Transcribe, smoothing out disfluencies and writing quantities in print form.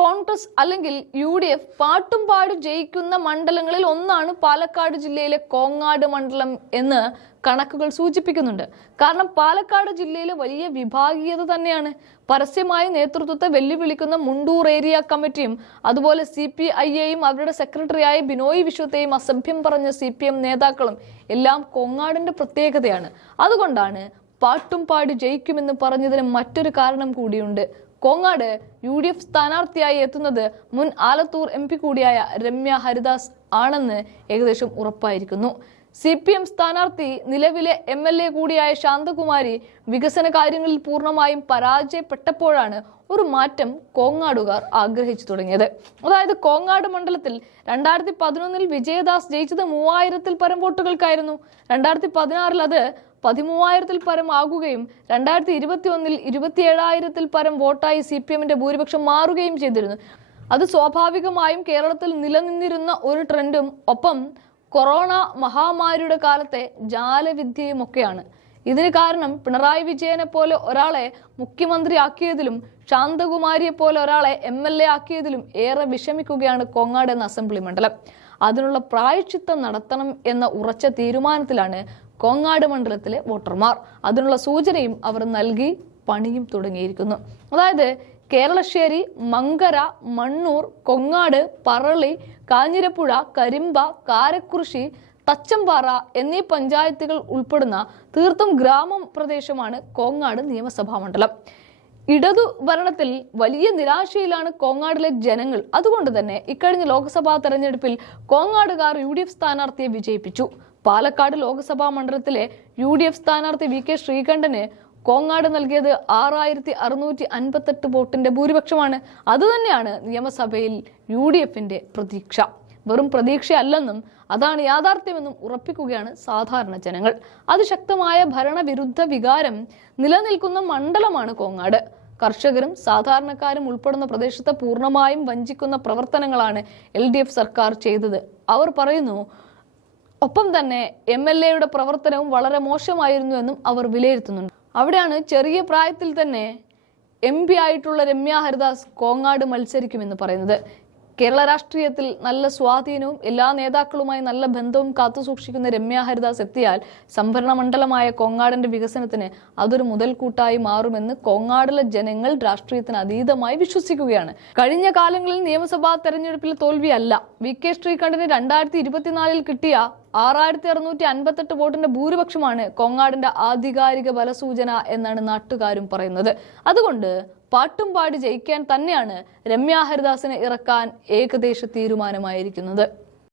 കോൺഗ്രസ് അല്ലെങ്കിൽ UDF പാട്ടും പാടി ജയിക്കുന്ന മണ്ഡലങ്ങളിൽ ഒന്നാണ് പാലക്കാട് ജില്ലയിലെ കോങ്ങാട് മണ്ഡലം എന്ന് കണക്കുകൾ സൂചിപ്പിക്കുന്നുണ്ട്. കാരണം പാലക്കാട് ജില്ലയിലെ വലിയ വിഭാഗീയത തന്നെയാണ്. പരസ്യമായ നേതൃത്വത്തെ വെല്ലുവിളിക്കുന്ന മുണ്ടൂർ ഏരിയ കമ്മിറ്റിയും അതുപോലെ CPIയെയും അവരുടെ സെക്രട്ടറിയായ ബിനോയ് വിശ്വത്തെയും അസഭ്യം പറഞ്ഞ CPM നേതാക്കളും എല്ലാം കോങ്ങാടിന്റെ പ്രത്യേകതയാണ്. അതുകൊണ്ടാണ് പാട്ടും പാടി ജയിക്കുമെന്ന് പറഞ്ഞതിന് മറ്റൊരു കാരണം കൂടിയുണ്ട്. കോങ്ങാട് UDF സ്ഥാനാർത്ഥിയായി എത്തുന്നത് മുൻ ആലത്തൂർ MP കൂടിയായ രമ്യ ഹരിദാസ് ആണെന്ന് ഏകദേശം ഉറപ്പായിരിക്കുന്നു. CPM സ്ഥാനാർത്ഥി നിലവിലെ MLA കൂടിയായ ശാന്തകുമാരി വികസന കാര്യങ്ങളിൽ പൂർണ്ണമായും പരാജയപ്പെട്ടപ്പോഴാണ് ഒരു മാറ്റം കോങ്ങാടുകാർ ആഗ്രഹിച്ചു തുടങ്ങിയത്. അതായത് കോങ്ങാട് മണ്ഡലത്തിൽ 2011 വിജയദാസ് ജയിച്ചത് 3000-ൽ പരം വോട്ടുകൾക്കായിരുന്നു. 2016 അത് 13,000-ൽ പരം ആകുകയും 2021 27,000-ൽ പരം വോട്ടായി CPMന്റെ ഭൂരിപക്ഷം മാറുകയും ചെയ്തിരുന്നു. അത് സ്വാഭാവികമായും കേരളത്തിൽ നിലനിന്നിരുന്ന ഒരു ട്രെൻഡും ഒപ്പം കൊറോണ മഹാമാരിയുടെ കാലത്തെ ജാലവിദ്യയുമൊക്കെയാണ്. ഇതിന് കാരണം പിണറായി വിജയനെ പോലെ ഒരാളെ മുഖ്യമന്ത്രിയാക്കിയതിലും ശാന്തകുമാരിയെ പോലെ ഒരാളെ MLA ആക്കിയതിലും ഏറെ വിഷമിക്കുകയാണ് കോങ്ങാട് എന്ന അസംബ്ലി മണ്ഡലം. അതിനുള്ള പ്രായശ്ചിത്തം നടത്തണം എന്ന ഉറച്ച തീരുമാനത്തിലാണ് കോങ്ങാട് മണ്ഡലത്തിലെ വോട്ടർമാർ. അതിനുള്ള സൂചനയും അവർ നൽകി പണിയും തുടങ്ങിയിരിക്കുന്നു. അതായത് കേരളശ്ശേരി, മങ്കര, മണ്ണൂർ, കൊങ്ങാട്, പറളി, കാഞ്ഞിരപ്പുഴ, കരിമ്പ, കാരക്കുറിശി, തച്ചമ്പാറ എന്നീ പഞ്ചായത്തുകൾ ഉൾപ്പെടുന്ന തീർത്തും ഗ്രാമപ്രദേശമാണ് കോങ്ങാട് നിയമസഭാ മണ്ഡലം. ഇടതു ഭരണത്തിൽ വലിയ നിരാശയിലാണ് കോങ്ങാടിലെ ജനങ്ങൾ. അതുകൊണ്ട് തന്നെ ഇക്കഴിഞ്ഞ ലോക്സഭാ തെരഞ്ഞെടുപ്പിൽ കോങ്ങാടുകാർ UDF സ്ഥാനാർത്ഥിയെ വിജയിപ്പിച്ചു. പാലക്കാട് ലോക്സഭാ മണ്ഡലത്തിലെ UDF സ്ഥാനാർത്ഥി VK ശ്രീകണ്ഠന് കോങ്ങാട് നൽകിയത് 6,658 വോട്ടിന്റെ ഭൂരിപക്ഷമാണ്. അതുതന്നെയാണ് നിയമസഭയിൽ UDFന്റെ പ്രതീക്ഷ. വെറും പ്രതീക്ഷയല്ലെന്നും അതാണ് യാഥാർത്ഥ്യമെന്നും ഉറപ്പിക്കുകയാണ് സാധാരണ ജനങ്ങൾ. അതിശക്തമായ ഭരണവിരുദ്ധ വികാരം നിലനിൽക്കുന്ന മണ്ഡലമാണ് കോങ്ങാട്. കർഷകരും സാധാരണക്കാരും ഉൾപ്പെടുന്ന പ്രദേശത്തെ പൂർണ്ണമായും വഞ്ചിക്കുന്ന പ്രവർത്തനങ്ങളാണ് LDF സർക്കാർ ചെയ്തത്. അവർ പറയുന്നു. ഒപ്പം തന്നെ MLAയുടെ പ്രവർത്തനവും വളരെ മോശമായിരുന്നു എന്നും അവർ വിലയിരുത്തുന്നുണ്ട്. അവിടെയാണ് ചെറിയ പ്രായത്തിൽ തന്നെ MP ആയിട്ടുള്ള രമ്യ ഹരിദാസ് കോങ്ങാട് മത്സരിക്കുമെന്ന് പറയുന്നത്. കേരള രാഷ്ട്രീയത്തിൽ നല്ല സ്വാധീനവും എല്ലാ നേതാക്കളുമായി നല്ല ബന്ധവും കാത്തുസൂക്ഷിക്കുന്ന രമ്യ ഹരിദാസ് എത്തിയാൽ സംഭരണ മണ്ഡലമായ കോങ്ങാടിന്റെ വികസനത്തിന് അതൊരു മുതൽക്കൂട്ടായി മാറുമെന്ന് കോങ്ങാടിലെ ജനങ്ങൾ രാഷ്ട്രീയത്തിന് അതീതമായി വിശ്വസിക്കുകയാണ്. കഴിഞ്ഞ കാലങ്ങളിൽ നിയമസഭാ തെരഞ്ഞെടുപ്പിലെ തോൽവിയല്ല VK ശ്രീകണ്ഠന് 2024 കിട്ടിയ 6,658 വോട്ടിന്റെ ഭൂരിപക്ഷമാണ് കോങ്ങാടിന്റെ ആധികാരിക ബലസൂചന എന്നാണ് നാട്ടുകാരും പറയുന്നത്. അതുകൊണ്ട് പാട്ടും പാടി ജയിക്കാൻ തന്നെയാണ് രമ്യ ഹരിദാസിനെ ഇറക്കാൻ ഏകദേശ തീരുമാനമായിരിക്കുന്നത്.